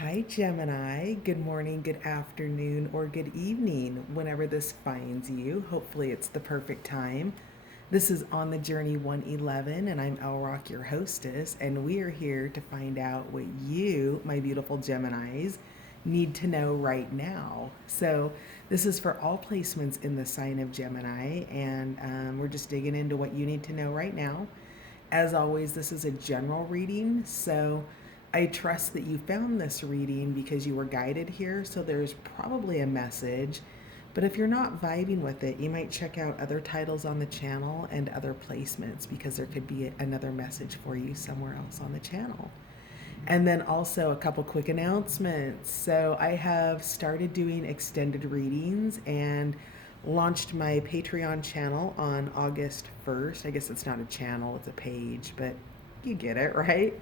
Hi, Gemini. Good morning, good afternoon, or good evening, whenever this finds you. Hopefully, it's the perfect time. This is On the Journey 111, and I'm El Rock, your hostess, and we are here to find out what you, my beautiful Geminis, need to know right now. So, this is for all placements in the sign of Gemini, and we're just digging into what you need to know right now. As always, this is a general reading, so I trust that you found this reading because you were guided here, so there's probably a message. But if you're not vibing with it, you might check out other titles on the channel and other placements because there could be another message for you somewhere else on the channel. And then also a couple quick announcements. So I have started doing extended readings and launched my Patreon channel on August 1st. I guess it's not a channel, it's a page, but you get it, right?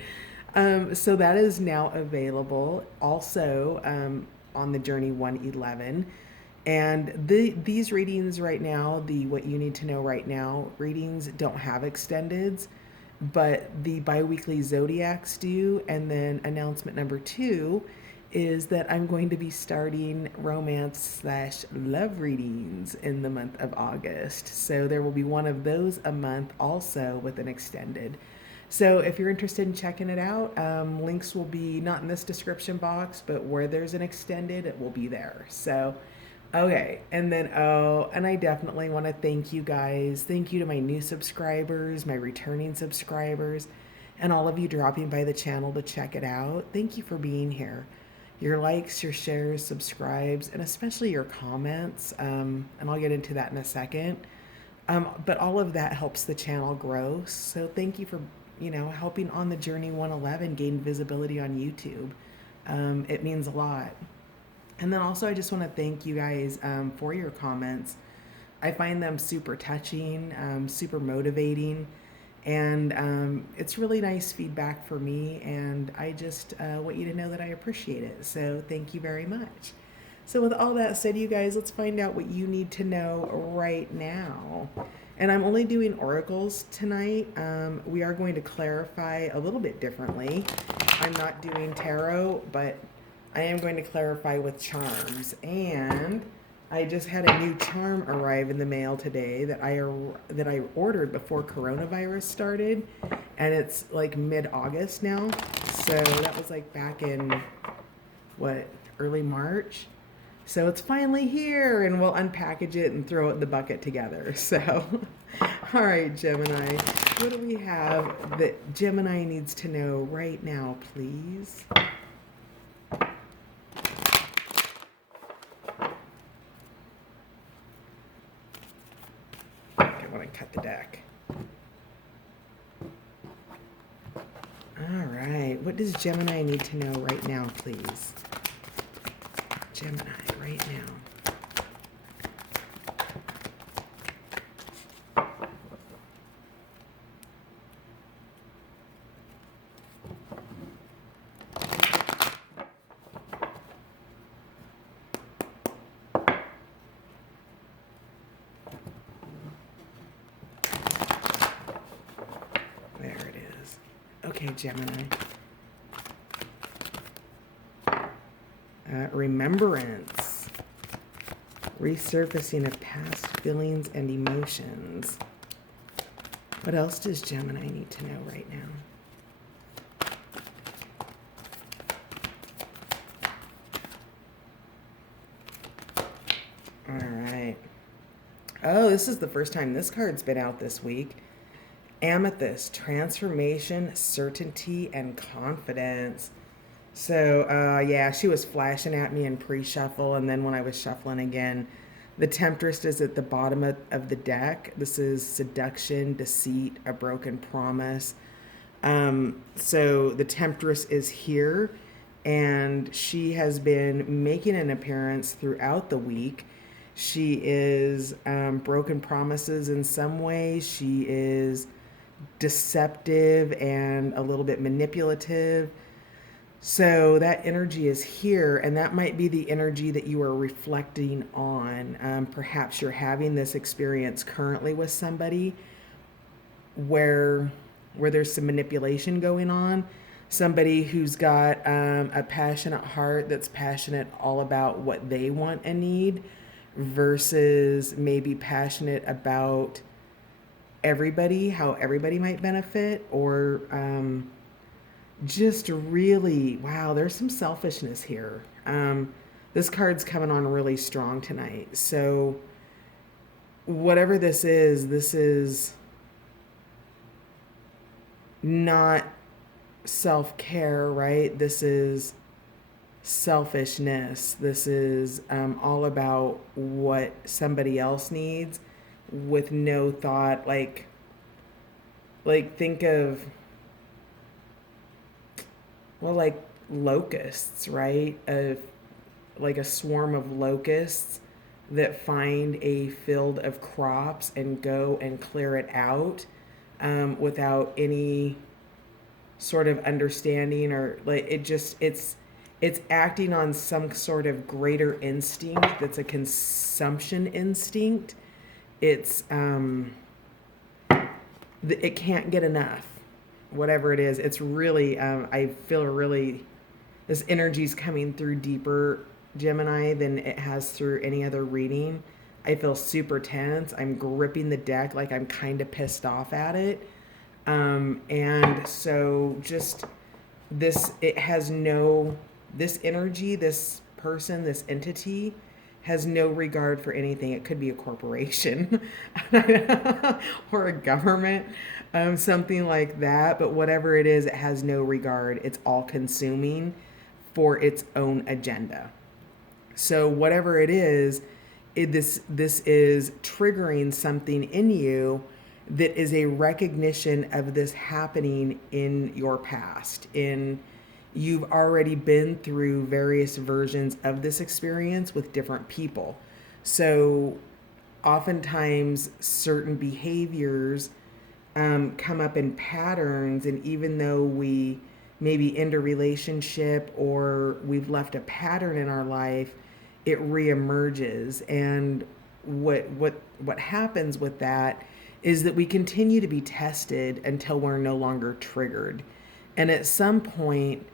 So that is now available also on the Journey 111. And these readings right now, the What You Need to Know Right Now readings, don't have extendeds, but the biweekly zodiacs do. And then announcement number two is that I'm going to be starting romance/love readings in the month of August. So there will be one of those a month also with an extended. So if you're interested in checking it out, links will be not in this description box, but where there's an extended, it will be there. So, okay. And then, oh, and I definitely want to thank you guys. Thank you to my new subscribers, my returning subscribers, and all of you dropping by the channel to check it out. Thank you for being here. Your likes, your shares, subscribes, and especially your comments. And I'll get into that in a second. But all of that helps the channel grow. So thank you for, helping On the Journey 111 gain visibility on YouTube. It means a lot. And then also, I just want to thank you guys for your comments. I find them super touching, super motivating, and it's really nice feedback for me. And I just want you to know that I appreciate it. So thank you very much. So, with all that said, you guys, let's find out what you need to know right now. And I'm only doing oracles tonight. We are going to clarify a little bit differently. I'm not doing tarot, but I am going to clarify with charms. And I just had a new charm arrive in the mail today that I ordered before coronavirus started, and it's like mid-August now. So that was like back in early March. So it's finally here, and we'll unpackage it and throw it in the bucket together. So, all right, Gemini, what do we have that Gemini needs to know right now, please? I want to cut the deck. All right, what does Gemini need to know right now, please? Gemini, right now. There it is. Okay, Gemini. Remembrance. Resurfacing of past feelings and emotions. What else does Gemini need to know right now? All right. Oh, this is the first time this card's been out this week. Amethyst, transformation, certainty, and confidence. So, yeah, she was flashing at me in pre-shuffle, and then when I was shuffling again, the Temptress is at the bottom of the deck. This is seduction, deceit, a broken promise. So the Temptress is here, and she has been making an appearance throughout the week. She is broken promises in some way. She is deceptive and a little bit manipulative. So that energy is here, and that might be the energy that you are reflecting on. Perhaps you're having this experience currently with somebody where there's some manipulation going on. somebody who's got a passionate heart that's passionate all about what they want and need versus maybe passionate about everybody, how everybody might benefit, or just really, wow, there's some selfishness here. This card's coming on really strong tonight. So, whatever this is not self care, right? This is selfishness. This is all about what somebody else needs with no thought. Like think of, well, like locusts, right? Like a swarm of locusts that find a field of crops and go and clear it out without any sort of understanding, or like it's acting on some sort of greater instinct that's a consumption instinct. It's it can't get enough, whatever it is. It's really I feel really this energy's coming through deeper, Gemini, than it has through any other reading. I feel super tense. I'm gripping the deck like I'm kind of pissed off at it. And so just it has no, this energy, this person, this entity has no regard for anything. It could be a corporation or a government, something like that. But whatever it is, it has no regard. It's all consuming for its own agenda. So whatever it is, this is triggering something in you that is a recognition of this happening in your past. You've already been through various versions of this experience with different people. So oftentimes certain behaviors come up in patterns, and even though we maybe end a relationship or we've left a pattern in our life, it reemerges. And what happens with that is that we continue to be tested until we're no longer triggered. And at some point,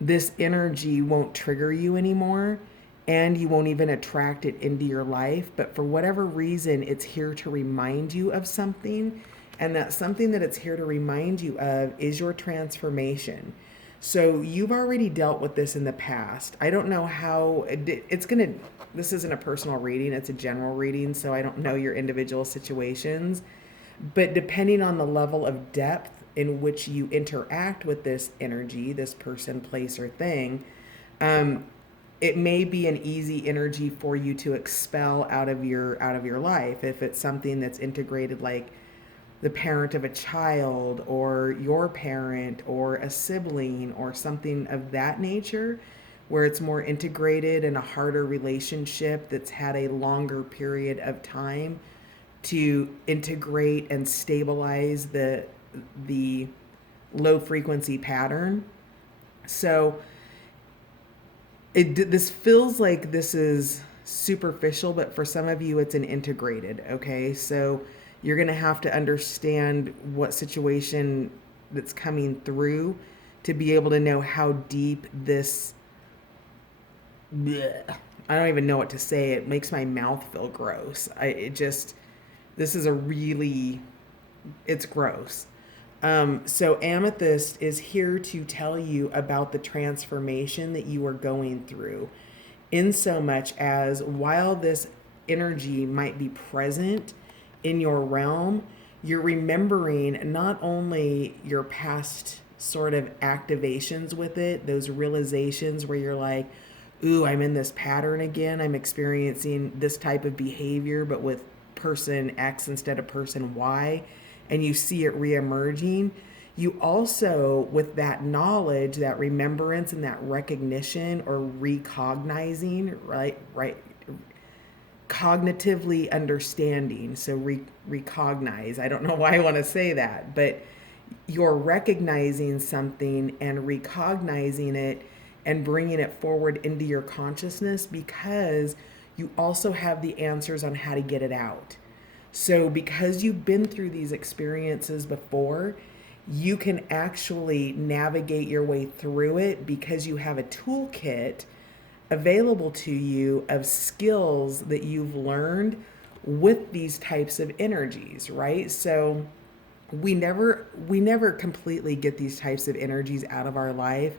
this energy won't trigger you anymore, and you won't even attract it into your life. But for whatever reason, it's here to remind you of something. And that something that it's here to remind you of is your transformation. So you've already dealt with this in the past. I don't know how this isn't a personal reading, it's a general reading. So I don't know your individual situations. But depending on the level of depth in which you interact with this energy, this person, place, or thing, it may be an easy energy for you to expel out of your life. If it's something that's integrated, like the parent of a child, or your parent, or a sibling, or something of that nature, where it's more integrated in a harder relationship that's had a longer period of time to integrate and stabilize the low frequency pattern. So this feels like this is superficial, but for some of you it's an integrated. Okay, so you're going to have to understand what situation that's coming through to be able to know how deep this, bleh, I don't even know what to say. It makes my mouth feel gross. This is it's gross. So Amethyst is here to tell you about the transformation that you are going through, in so much as while this energy might be present in your realm, you're remembering not only your past sort of activations with it, those realizations where you're like, ooh, I'm in this pattern again. I'm experiencing this type of behavior, but with person X instead of person Y, and you see it reemerging. You also, with that knowledge, that remembrance, and that recognition or recognizing, right, cognitively understanding. So recognize. I don't know why I want to say that, but you're recognizing something and recognizing it and bringing it forward into your consciousness, because you also have the answers on how to get it out. So because you've been through these experiences before, you can actually navigate your way through it because you have a toolkit available to you of skills that you've learned with these types of energies, right? So we never completely get these types of energies out of our life.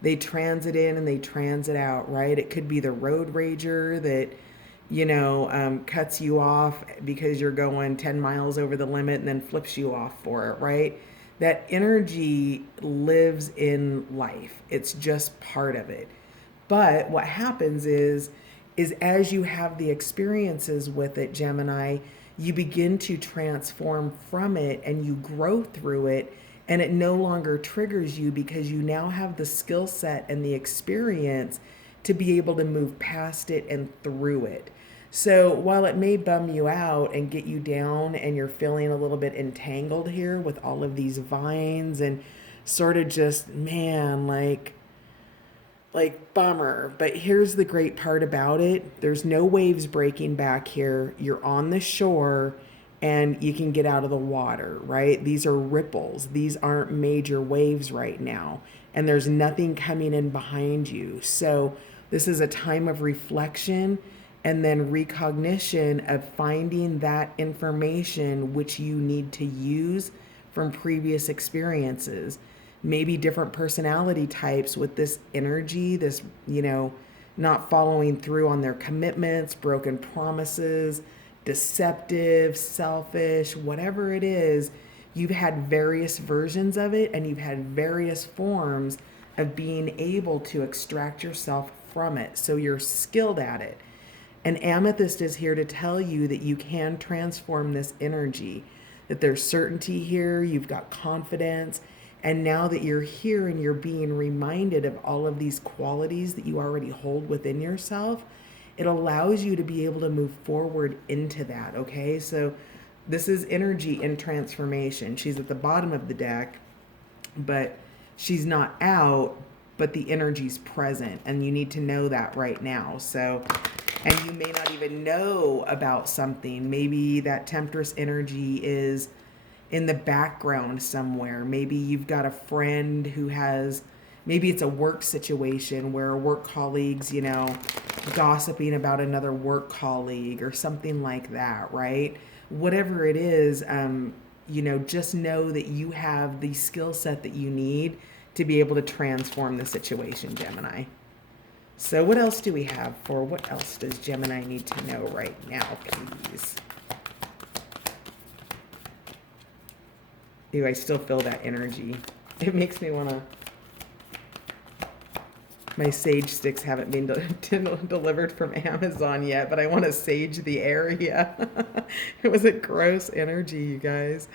They transit in and they transit out, right? It could be the road rager that cuts you off because you're going 10 miles over the limit and then flips you off for it, right? That energy lives in life. It's just part of it. But what happens is as you have the experiences with it, Gemini, you begin to transform from it and you grow through it, and it no longer triggers you because you now have the skill set and the experience to be able to move past it and through it. So while it may bum you out and get you down and you're feeling a little bit entangled here with all of these vines and sort of just, man, like bummer. But here's the great part about it: there's no waves breaking back here. You're on the shore and you can get out of the water, right? These are ripples. These aren't major waves right now. And there's nothing coming in behind you. So this is a time of reflection and then recognition of finding that information which you need to use from previous experiences. Maybe different personality types with this energy, this, not following through on their commitments, broken promises, deceptive, selfish, whatever it is. You've had various versions of it and you've had various forms of being able to extract yourself from it. So you're skilled at it. And Amethyst is here to tell you that you can transform this energy, that there's certainty here, you've got confidence. And now that you're here and you're being reminded of all of these qualities that you already hold within yourself, it allows you to be able to move forward into that, okay? So this is energy in transformation. She's at the bottom of the deck, but she's not out, but the energy's present, and you need to know that right now. So, and you may not even know about something. Maybe that Temptress energy is in the background somewhere. Maybe you've got a friend who has, maybe it's a work situation where work colleagues, gossiping about another work colleague or something like that, right? Whatever it is, just know that you have the skill set that you need to be able to transform the situation, Gemini. So what else do we have for, what else does Gemini need to know right now, please? Ew, I still feel that energy. It makes me want to... My sage sticks haven't been delivered from Amazon yet, but I want to sage the area. It was a gross energy, you guys.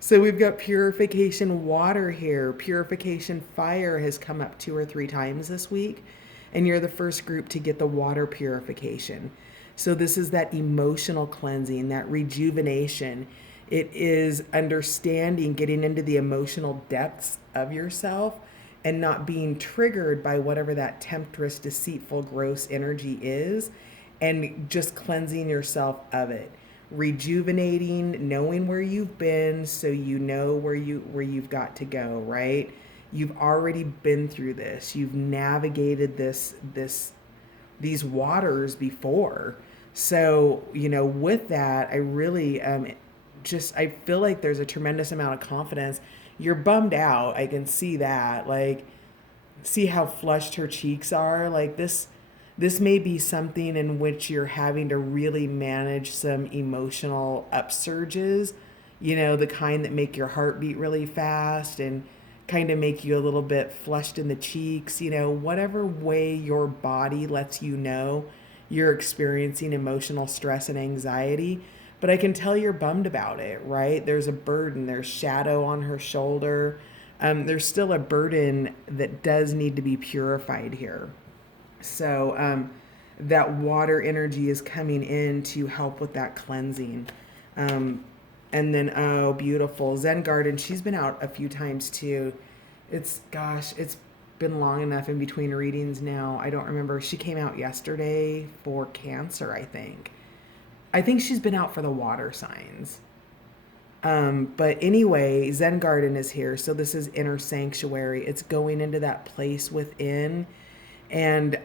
So we've got purification water here. Purification fire has come up 2 or 3 times this week, and you're the first group to get the water purification. So this is that emotional cleansing, that rejuvenation. It is understanding, getting into the emotional depths of yourself and not being triggered by whatever that temptress, deceitful, gross energy is, and just cleansing yourself of it. Rejuvenating, knowing where you've been so you know where you've got to go, right? You've already been through this. You've navigated these waters before. So, with that, I really I feel like there's a tremendous amount of confidence. You're bummed out. I can see that. Like, see how flushed her cheeks are? Like, this may be something in which you're having to really manage some emotional upsurges, the kind that make your heart beat really fast and kind of make you a little bit flushed in the cheeks, whatever way your body lets you know you're experiencing emotional stress and anxiety. But I can tell you're bummed about it, right? There's a burden, there's shadow on her shoulder. There's still a burden that does need to be purified here. So that water energy is coming in to help with that cleansing. And then, oh, beautiful. Zen Garden, she's been out a few times too. It's been long enough in between readings now. I don't remember. She came out yesterday for Cancer, I think. I think she's been out for the water signs. But anyway, Zen Garden is here. So this is inner sanctuary. It's going into that place within and,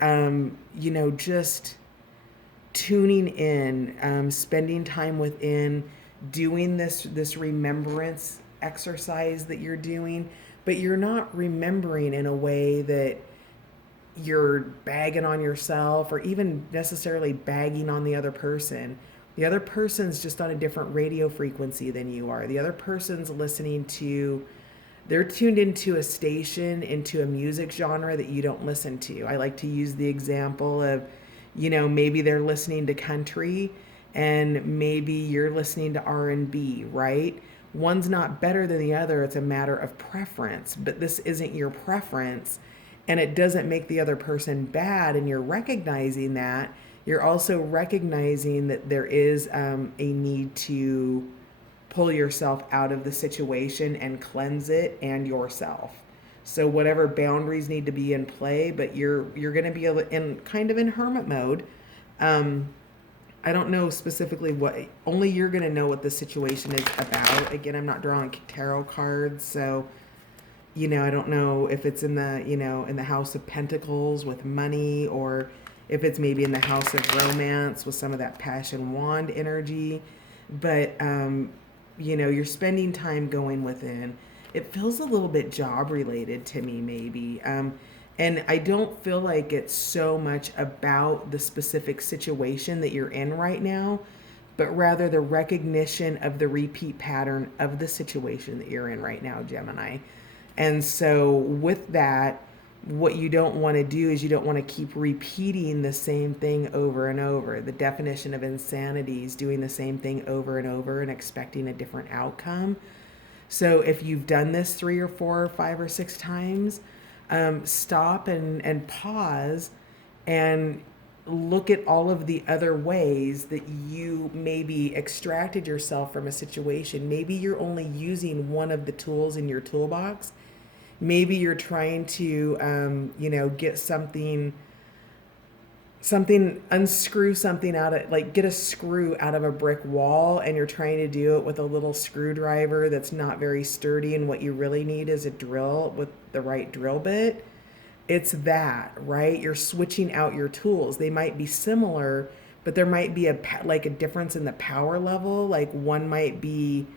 just tuning in, spending time within, doing this remembrance exercise that you're doing, but you're not remembering in a way that you're bagging on yourself or even necessarily bagging on the other person. The other person's just on a different radio frequency than you are. The other person's listening to, they're tuned into a station, into a music genre that you don't listen to. I like to use the example of, maybe they're listening to country and maybe you're listening to R&B, right? One's not better than the other. It's a matter of preference, but this isn't your preference and it doesn't make the other person bad. And you're recognizing that. You're also recognizing that there is a need to pull yourself out of the situation and cleanse it and yourself. So whatever boundaries need to be in play, but you're going to be in kind of in hermit mode. I don't know specifically what, only you're going to know what the situation is about. Again, I'm not drawing tarot cards, so I don't know if it's in the, in the house of pentacles with money, or if it's maybe in the house of romance with some of that passion wand energy. But you're spending time going within. It feels a little bit job related to me, maybe. And I don't feel like it's so much about the specific situation that you're in right now, but rather the recognition of the repeat pattern of the situation that you're in right now, Gemini. And so with that, what you don't want to do is you don't want to keep repeating the same thing over and over. The definition of insanity is doing the same thing over and over and expecting a different outcome. So if you've done this 3 or 4 or 5 or 6 times, stop and pause and look at all of the other ways that you maybe extracted yourself from a situation. Maybe you're only using one of the tools in your toolbox. Maybe you're trying to, get unscrew something out of, like get a screw out of a brick wall, and you're trying to do it with a little screwdriver that's not very sturdy, and what you really need is a drill with the right drill bit. It's that, right? You're switching out your tools. They might be similar, but there might be a difference in the power level. Like one might be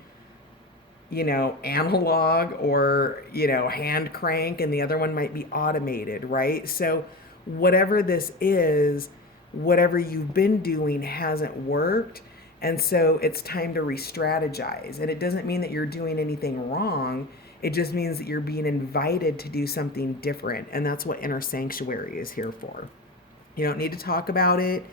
analog or, hand crank, and the other one might be automated, right? So whatever this is, whatever you've been doing hasn't worked. And so it's time to re-strategize. And it doesn't mean that you're doing anything wrong. It just means that you're being invited to do something different. And that's what inner sanctuary is here for. You don't need to talk about it.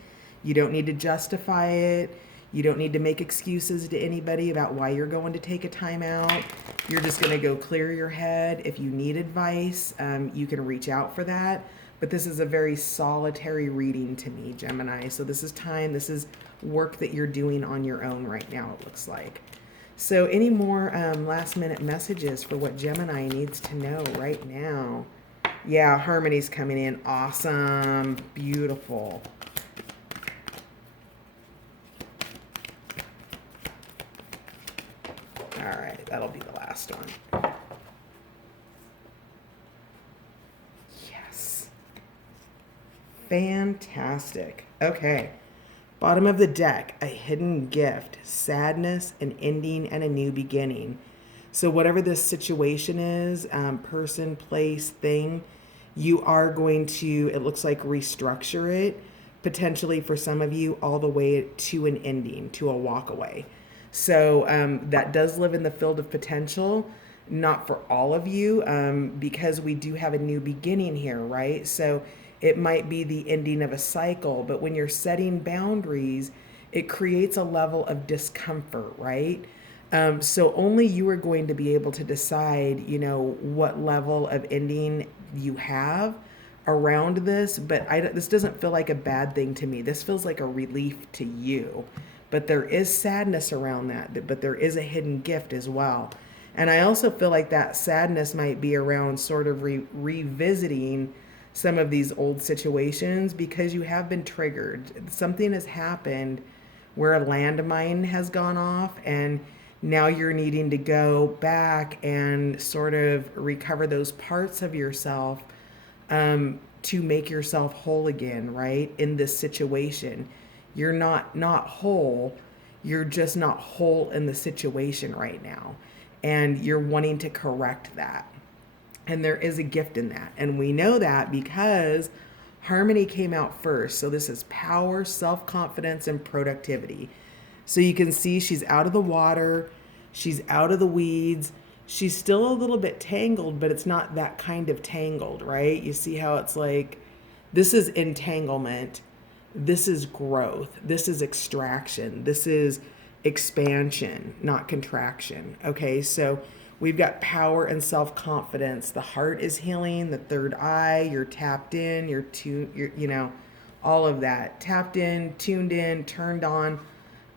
You don't need to justify it. You don't need to make excuses to anybody about why you're going to take a time out. You're just going to go clear your head. If you need advice, you can reach out for that. But this is a very solitary reading to me, Gemini. So this is time. This is work that you're doing on your own right now, it looks like. So any more last minute messages for what Gemini needs to know right now? Yeah, harmony's coming in. Awesome. Beautiful. All right, that'll be the last one. Yes. Fantastic. Okay. Bottom of the deck, a hidden gift, sadness, an ending, and a new beginning. So whatever this situation is, person, place, thing, you are going to, it looks like, restructure it, potentially for some of you, all the way to an ending, to a walk away. So that does live in the field of potential, not for all of you, because we do have a new beginning here, right? So it might be the ending of a cycle, but when you're setting boundaries, it creates a level of discomfort, right? So only you are going to be able to decide, what level of ending you have around this. But this doesn't feel like a bad thing to me. This feels like a relief to you. But there is sadness around that, but there is a hidden gift as well. And I also feel like that sadness might be around sort of revisiting some of these old situations because you have been triggered. Something has happened where a landmine has gone off, and Now you're needing to go back and sort of recover those parts of yourself, to make yourself whole again, right? In this situation, you're not whole. You're just not whole in the situation right now, and you're wanting to correct that. And there is a gift in that, and we know that because harmony came out first. So this is power, self-confidence, and productivity. So you can see she's out of the water, she's out of the weeds. She's still a little bit tangled, but it's not that kind of tangled, right? You see how it's like this is entanglement, this is growth, this is extraction, this is expansion, not contraction. Okay, so we've got power and self-confidence. The heart is healing, the third eye, you're tapped in, you're all of that. Tapped in, tuned in, turned on.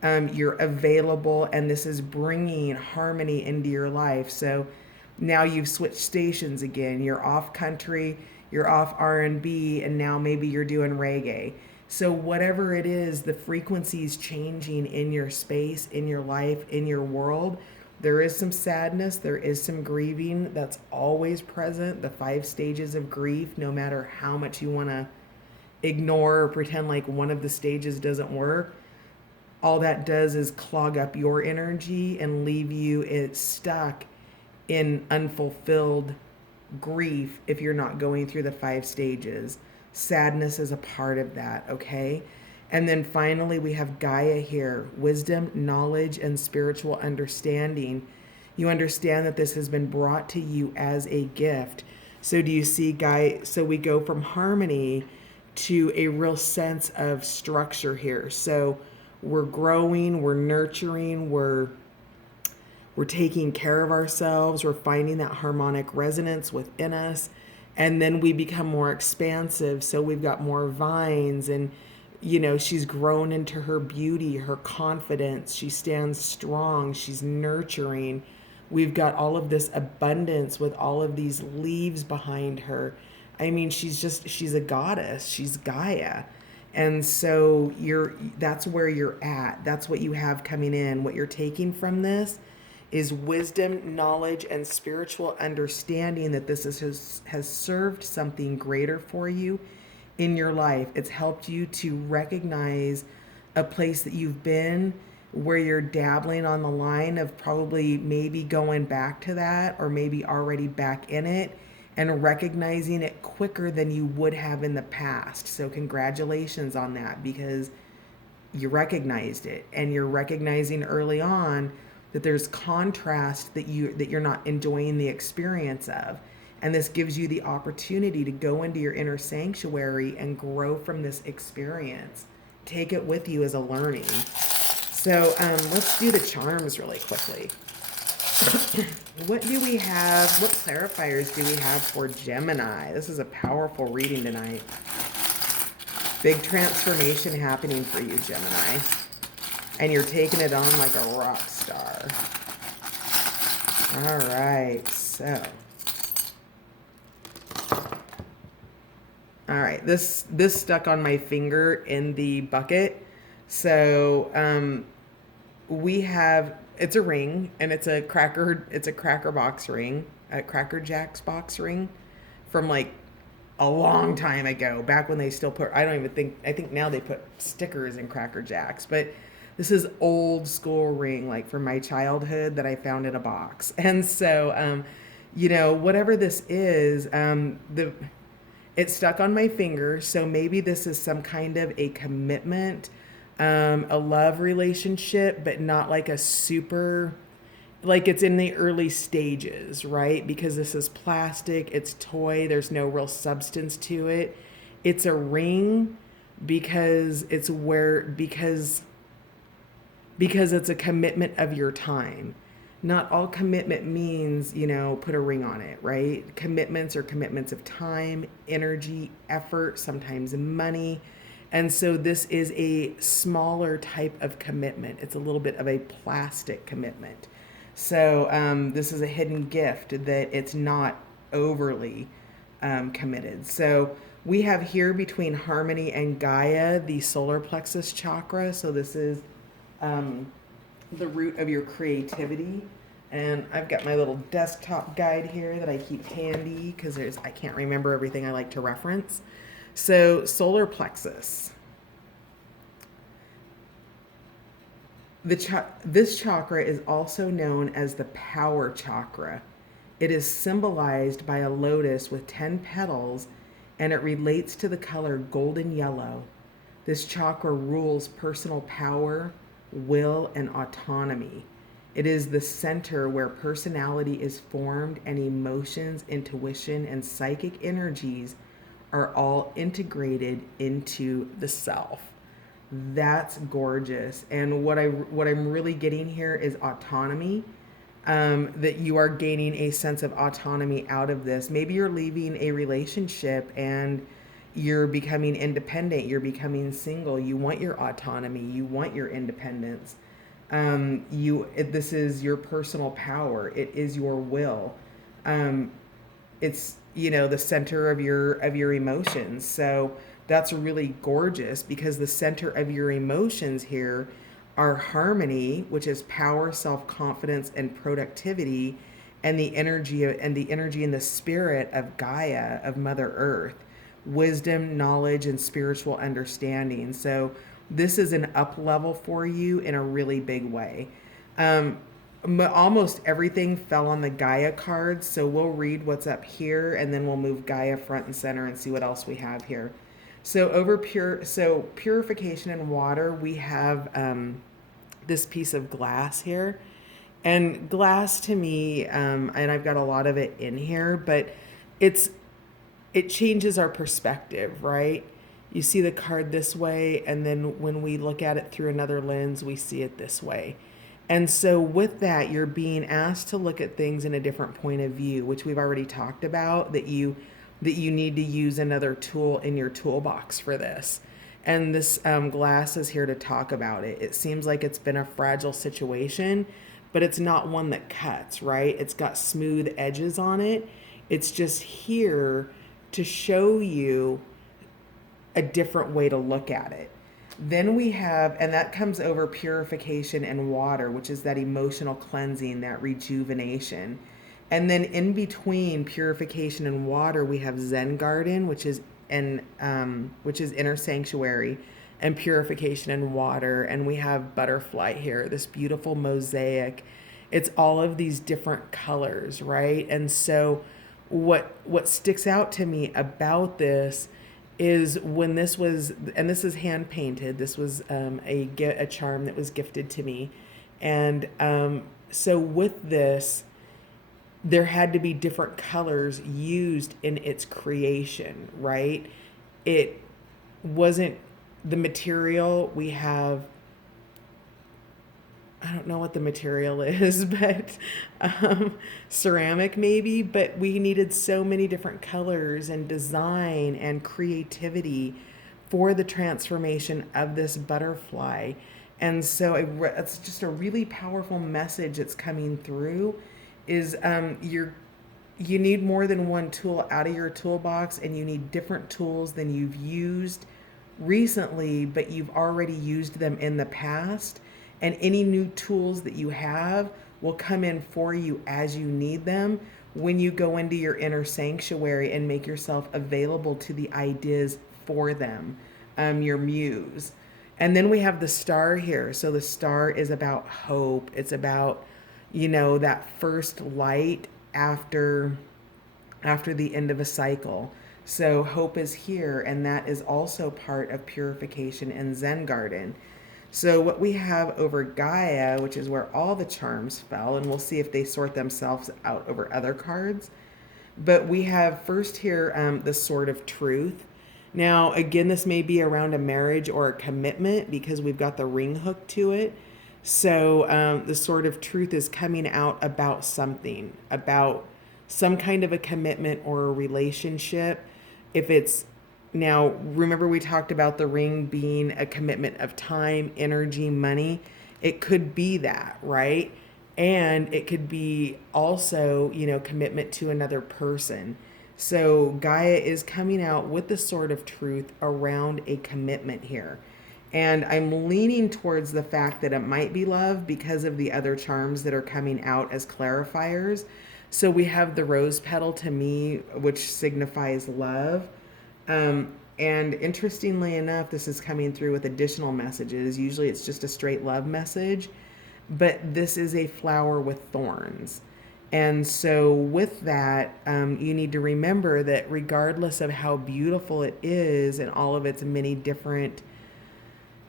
You're available, and this is bringing harmony into your life. So now you've switched stations again. You're off country, you're off R&B, and now maybe you're doing reggae. So whatever it is, the frequency is changing in your space, in your life, in your world. There is some sadness, there is some grieving that's always present. The 5 stages of grief, no matter how much you want to ignore or pretend like one of the stages doesn't work, all that does is clog up your energy and leave you stuck in unfulfilled grief if you're not going through the 5 stages. Sadness is a part of that, okay? And then finally, we have Gaia here, wisdom, knowledge, and spiritual understanding. You understand that this has been brought to you as a gift. So do you see, Gaia? So we go from harmony to a real sense of structure here. So we're growing, we're nurturing, we're taking care of ourselves, we're finding that harmonic resonance within us, and then we become more expansive. So we've got more vines, and she's grown into her beauty, her confidence, she stands strong, she's nurturing. We've got all of this abundance with all of these leaves behind her. I mean, she's a goddess, she's Gaia. And so that's where you're at. That's what you have coming in. What you're taking from this is wisdom, knowledge, and spiritual understanding that this has served something greater for you in your life. It's helped you to recognize a place that you've been where you're dabbling on the line of probably maybe going back to that, or maybe already back in it, and recognizing it quicker than you would have in the past. So congratulations on that, because you recognized it, and you're recognizing early on that there's contrast that you're not enjoying the experience of. And this gives you the opportunity to go into your inner sanctuary and grow from this experience. Take it with you as a learning. So let's do the charms really quickly. What do we have? What clarifiers do we have for Gemini? This is a powerful reading tonight. Big transformation happening for you, Gemini. And you're taking it on like a rock star. All right, so. All right, this stuck on my finger in the bucket. So we have, it's a ring, and it's a cracker box ring, a Cracker Jacks box ring from like a long time ago, back when they still put, I think now they put stickers in Cracker Jacks, but this is old school ring, like from my childhood, that I found in a box. And so, whatever this is, it stuck on my finger. So maybe this is some kind of a commitment, a love relationship, but not like a super, like it's in the early stages, right? Because this is plastic, it's toy, there's no real substance to it. It's a ring because it's a commitment of your time. Not all commitment means, put a ring on it, right? Commitments are commitments of time, energy, effort, sometimes money. And so this is a smaller type of commitment. It's a little bit of a plastic commitment. So this is a hidden gift that it's not overly committed. So we have here between harmony and Gaia, the solar plexus chakra. So this is the root of your creativity. And I've got my little desktop guide here that I keep handy because I can't remember everything I like to reference. So solar plexus. This chakra is also known as the power chakra. It is symbolized by a lotus with 10 petals, and it relates to the color golden yellow. This chakra rules personal power, will, and autonomy. It is the center where personality is formed, and emotions, intuition, and psychic energies are all integrated into the self. That's gorgeous. And what I'm really getting here is autonomy. That you are gaining a sense of autonomy out of this. Maybe you're leaving a relationship and you're becoming independent. You're becoming single. You want your autonomy. You want your independence. This is your personal power. It is your will. It's the center of your emotions. So that's really gorgeous because the center of your emotions here are harmony, which is power, self-confidence, and productivity, and the energy and the spirit of Gaia, of Mother Earth, wisdom, knowledge, and spiritual understanding. So this is an up level for you in a really big way. Almost everything fell on the Gaia cards, so we'll read what's up here and then we'll move Gaia front and center and see what else we have here. So purification in water, we have this piece of glass here. And glass to me, and I've got a lot of it in here, but it changes our perspective, right? You see the card this way, and then when we look at it through another lens, we see it this way. And so with that, you're being asked to look at things in a different point of view, which we've already talked about, that you need to use another tool in your toolbox for this. And this glass is here to talk about it. It seems like it's been a fragile situation, but it's not one that cuts, right? It's got smooth edges on it. It's just here to show you a different way to look at it. Then we have, and that comes over purification and water, which is that emotional cleansing, that rejuvenation. And then in between purification and water, we have Zen Garden, which is inner sanctuary, and purification and water. And we have butterfly here, this beautiful mosaic. It's all of these different colors, right? And so what sticks out to me about this is when this was, and this is hand painted, this was a charm that was gifted to me. And so with this, there had to be different colors used in its creation, right? It wasn't the material. We have, I don't know what the material is, but ceramic maybe, but we needed so many different colors and design and creativity for the transformation of this butterfly. And so it's just a really powerful message that's coming through is you need more than one tool out of your toolbox, and you need different tools than you've used recently, but you've already used them in the past. And any new tools that you have will come in for you as you need them when you go into your inner sanctuary and make yourself available to the ideas for them, your muse. And then we have the star here. So the star is about hope. It's about, that first light after the end of a cycle. So hope is here, and that is also part of purification and Zen Garden. So what we have over Gaia, which is where all the charms fell, and we'll see if they sort themselves out over other cards. But we have first here the Sword of Truth. Now, again, this may be around a marriage or a commitment because we've got the ring hook to it. So the Sword of Truth is coming out about something, about some kind of a commitment or a relationship. If it's, now, remember we talked about the ring being a commitment of time, energy, money. It could be that, right? And it could be also, commitment to another person. So Gaia is coming out with the Sword of Truth around a commitment here. And I'm leaning towards the fact that it might be love because of the other charms that are coming out as clarifiers. So we have the rose petal to me, which signifies love. And interestingly enough, this is coming through with additional messages. Usually it's just a straight love message, but this is a flower with thorns. And so, with that, you need to remember that regardless of how beautiful it is and all of its many different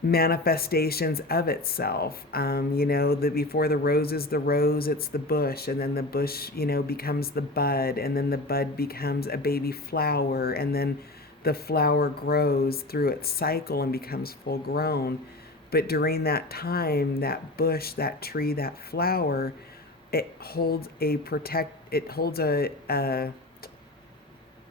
manifestations of itself. That before the rose is the rose, it's the bush, and then the bush, becomes the bud, and then the bud becomes a baby flower, and then the flower grows through its cycle and becomes full grown. But during that time, that bush, that tree, that flower, it holds a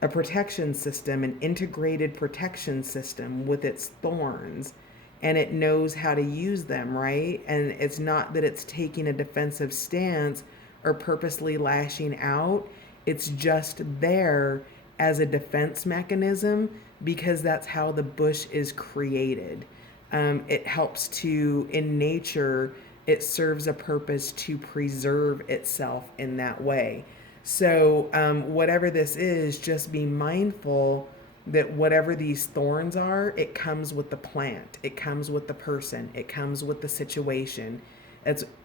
protection system, an integrated protection system with its thorns, and it knows how to use them, right? And it's not that it's taking a defensive stance or purposely lashing out, it's just there as a defense mechanism because that's how the bush is created. It helps to, in nature, it serves a purpose to preserve itself in that way. So, whatever this is, just be mindful that whatever these thorns are, it comes with the plant, it comes with the person, it comes with the situation.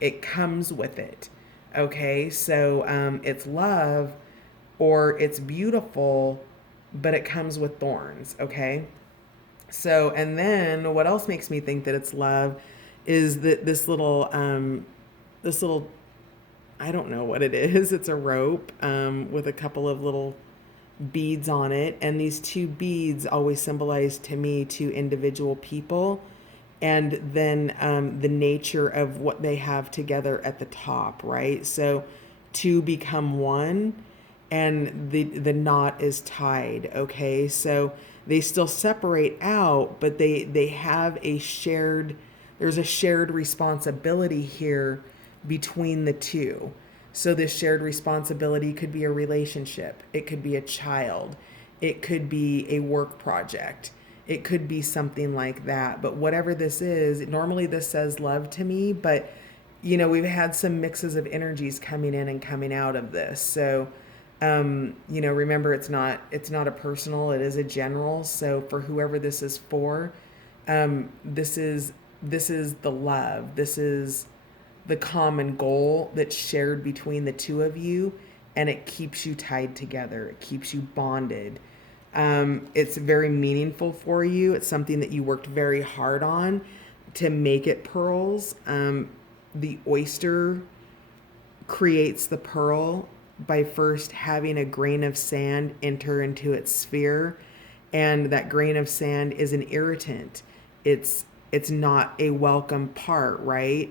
It comes with it. Okay, so it's love or it's beautiful, but it comes with thorns. Okay, so and then what else makes me think that it's love is that this little I don't know what it is. It's a rope with a couple of little beads on it. And these two beads always symbolize to me two individual people and then the nature of what they have together at the top, right? So two become one and the knot is tied, okay? So they still separate out, but they have there's a shared responsibility here between the two. So this shared responsibility could be a relationship, it could be a child, it could be a work project, it could be something like that. But whatever this is, normally this says love to me, but we've had some mixes of energies coming in and coming out of this. So remember it's not a personal, it is a general. So for whoever this is for, this is the love. This is the common goal that's shared between the two of you, and it keeps you tied together. It keeps you bonded. It's very meaningful for you. It's something that you worked very hard on to make it pearls. The oyster creates the pearl by first having a grain of sand enter into its sphere, and that grain of sand is an irritant. It's not a welcome part, right?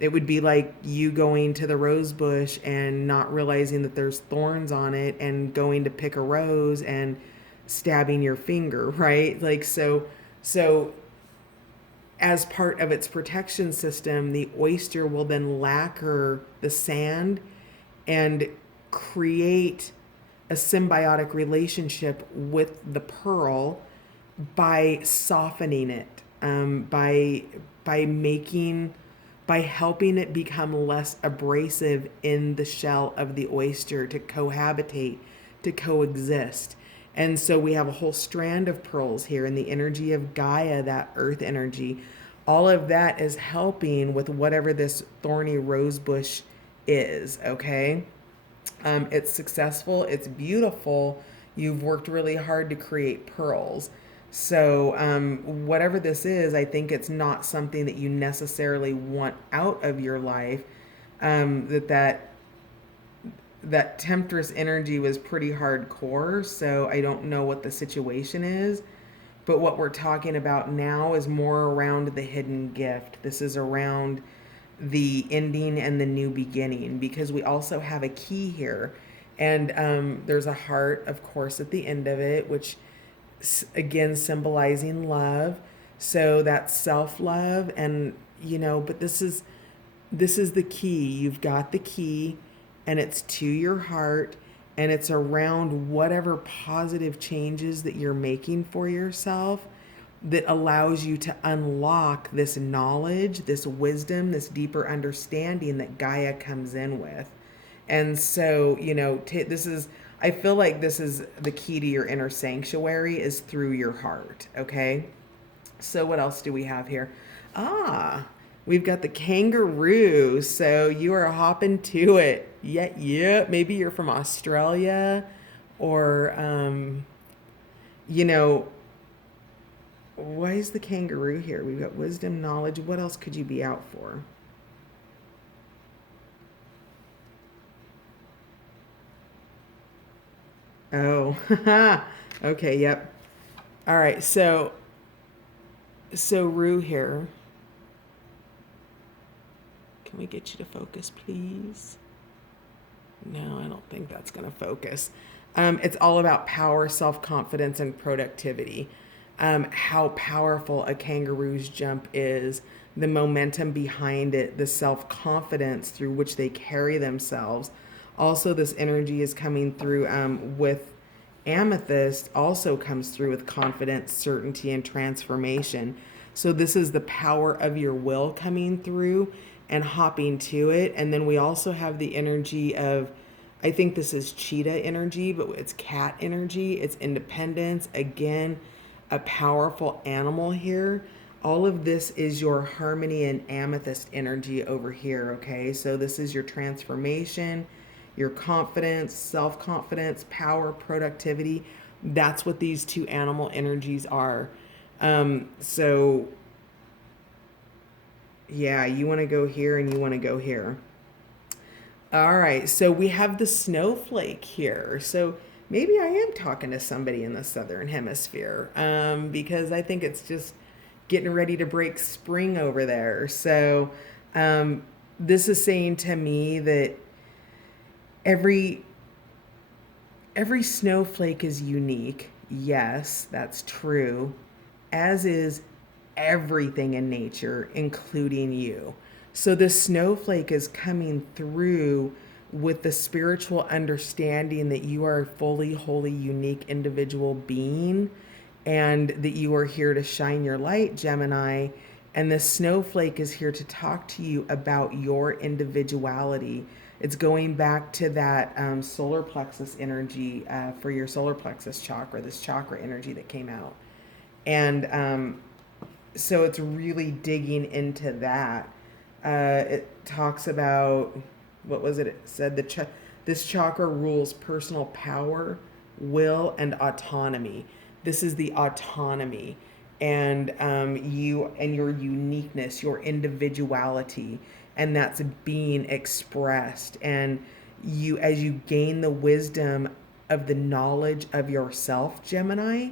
It would be like you going to the rose bush and not realizing that there's thorns on it and going to pick a rose and stabbing your finger, right? Like so as part of its protection system, the oyster will then lacquer the sand and create a symbiotic relationship with the pearl by softening it, by making by helping it become less abrasive in the shell of the oyster to cohabitate, to coexist. And so we have a whole strand of pearls here in the energy of Gaia, that earth energy. All of that is helping with whatever this thorny rose bush is, okay? It's successful, it's beautiful. You've worked really hard to create pearls. So, whatever this is, I think it's not something that you necessarily want out of your life. That temptress energy was pretty hardcore. So I don't know what the situation is, but what we're talking about now is more around the hidden gift. This is around the ending and the new beginning, because we also have a key here, and there's a heart, of course, at the end of it, which again symbolizing love. So that's self-love, and but this is the key. You've got the key, and it's to your heart, and it's around whatever positive changes that you're making for yourself that allows you to unlock this knowledge, this wisdom, this deeper understanding that Gaia comes in with. And so, this is, I feel like this is the key to your inner sanctuary is through your heart. Okay. So, what else do we have here? Ah, we've got the kangaroo. So, you are hopping to it. Yeah, yeah. Maybe you're from Australia or, you know, why is the kangaroo here? We've got wisdom, knowledge. What else could you be out for? Oh, okay, yep. All right, so Rue here. Can we get you to focus, please? No, I don't think that's going to focus. It's all about power, self-confidence, and productivity. How powerful a kangaroo's jump is, the momentum behind it, the self-confidence through which they carry themselves. Also, this energy is coming through with amethyst, also comes through with confidence, certainty, and transformation. So this is the power of your will coming through and hopping to it. And then we also have the energy of, I think this is cheetah energy, but it's cat energy. It's independence. Again, a powerful animal here. All of this is your harmony and amethyst energy over here, okay? So this is your transformation, your confidence, self-confidence, power, productivity. That's what these two animal energies are. So yeah, you want to go here and you want to go here. All right, so we have the snowflake here. So maybe I am talking to somebody in the southern hemisphere because I think it's just getting ready to break spring over there. So this is saying to me that every snowflake is unique. Yes, that's true, as is everything in nature, including you. So the snowflake is coming through with the spiritual understanding that you are a fully, wholly, unique individual being and that you are here to shine your light, Gemini. And the snowflake is here to talk to you about your individuality. It's going back to that solar plexus energy for your solar plexus chakra, this chakra energy that came out. And so it's really digging into that. It talks about, what was it? It said this chakra rules personal power, will, and autonomy. This is the autonomy, and you and your uniqueness, your individuality, and that's being expressed. And you, as you gain the wisdom of the knowledge of yourself, Gemini,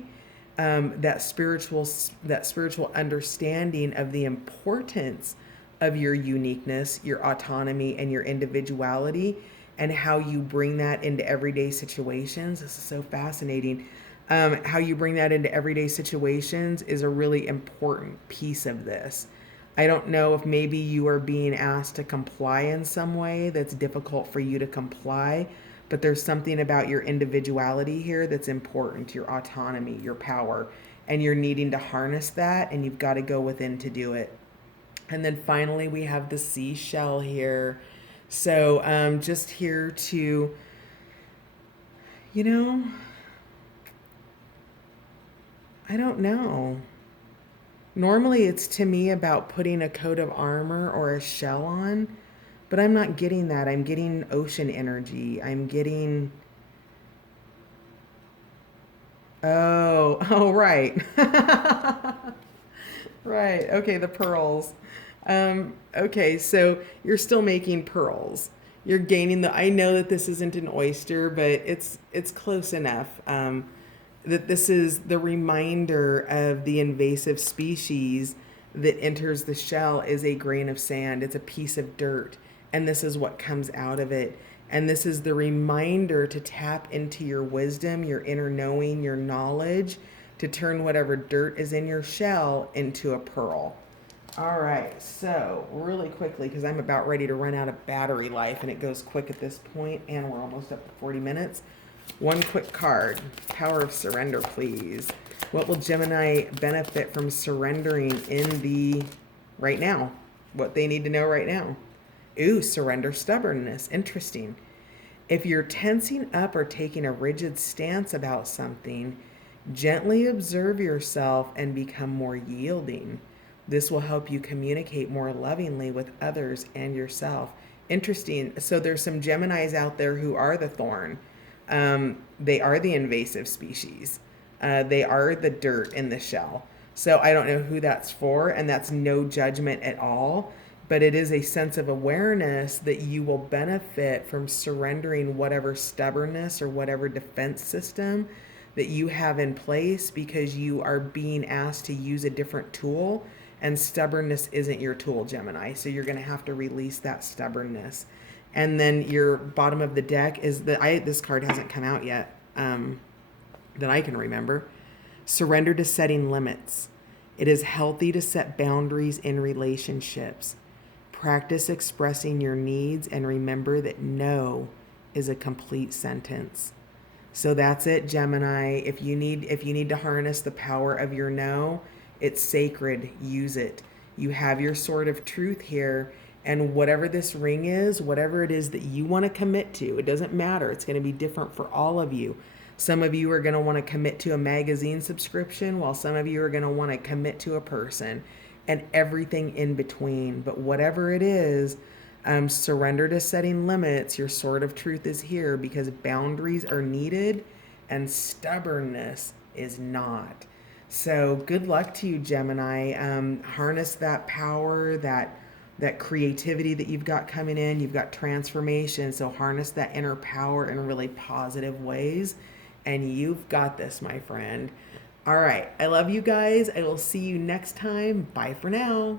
that spiritual understanding of the importance of your uniqueness, your autonomy, and your individuality, and how you bring that into everyday situations. This is so fascinating. How you bring that into everyday situations is a really important piece of this. I don't know if maybe you are being asked to comply in some way that's difficult for you to comply, but there's something about your individuality here that's important, your autonomy, your power, and you're needing to harness that, and you've got to go within to do it. And then finally, we have the seashell here. So just here to, you know, I don't know. Normally, it's to me about putting a coat of armor or a shell on, but I'm not getting that. I'm getting ocean energy. I'm getting. Oh, right. Right. Okay, the pearls. Okay, so you're still making pearls. You're gaining the. I know that this isn't an oyster, but it's close enough. That this is the reminder of the invasive species that enters the shell is a grain of sand. It's a piece of dirt, and this is what comes out of it. And this is the reminder to tap into your wisdom, your inner knowing, your knowledge, to turn whatever dirt is in your shell into a pearl. All right, so really quickly, because I'm about ready to run out of battery life, and it goes quick at this point, and we're almost up to 40 minutes. One quick card. Power of surrender, please. What will Gemini benefit from surrendering in the right now? What they need to know right now. Ooh, surrender stubbornness. Interesting. If you're tensing up or taking a rigid stance about something, gently observe yourself and become more yielding. This will help you communicate more lovingly with others and yourself. Interesting. So there's some Geminis out there who are the thorn. They are the invasive species. They are the dirt in the shell. So I don't know who that's for, and that's no judgment at all. But it is a sense of awareness that you will benefit from surrendering whatever stubbornness or whatever defense system that you have in place because you are being asked to use a different tool, and stubbornness isn't your tool, Gemini. So you're going to have to release that stubbornness. And then your bottom of the deck is this card hasn't come out yet, that I can remember. Surrender to setting limits. It is healthy to set boundaries in relationships. Practice expressing your needs and remember that no is a complete sentence. So that's it, Gemini. If you need to harness the power of your no, it's sacred. Use it. You have your sword of truth here, and whatever this ring is, whatever it is that you want to commit to, it doesn't matter. It's going to be different for all of you. Some of you are going to want to commit to a magazine subscription, while some of you are going to want to commit to a person, and everything in between. But whatever it is, surrender to setting limits. Your sword of truth is here because boundaries are needed and stubbornness is not. So good luck to you, Gemini. Harness that power, that creativity that you've got coming in. You've got transformation. So harness that inner power in really positive ways. And you've got this, my friend. All right. I love you guys. I will see you next time. Bye for now.